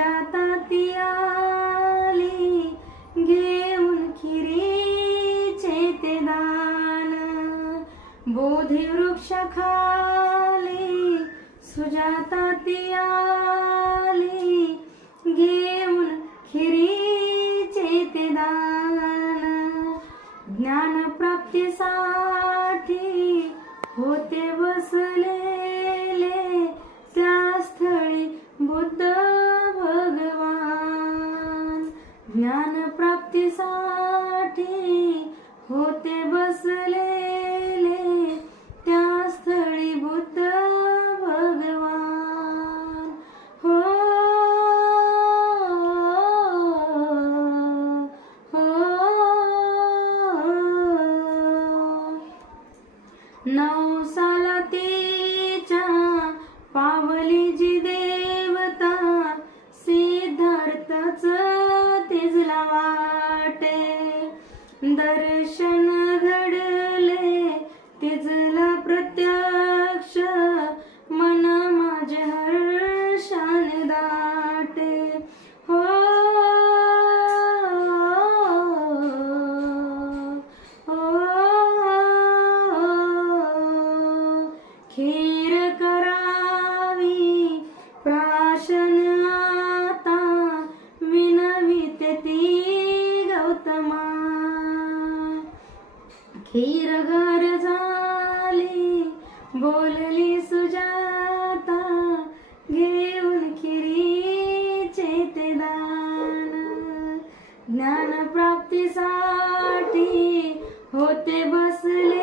सुजाता ती आली घेऊन खिरीचे ते दान. बोधी वृक्षाखाली सुजाता ती आली घेऊन खिरीचे ते दान. ज्ञानप्राप्तीसाठी होते बसलेले त्या स्थळी बुद्ध भगवान. ज्ञानप्राप्तीसाठी होते बसलेले त्या स्थळी बुद्ध भगवान. हो हो 9 सालातीच्या पावली जी देवता सिद्धार्थच तिजला वाटे. दर्शन घडले तिजला प्रत्यक्ष मन माझे हर्षाने दाटे. हो खीर करावी प्राशन आता विनविते ती गौतमा. खीर घर झाली बोलली सुजाता घेऊन खिरीचे ते दान. ज्ञानप्राप्तीसाठी होते बसले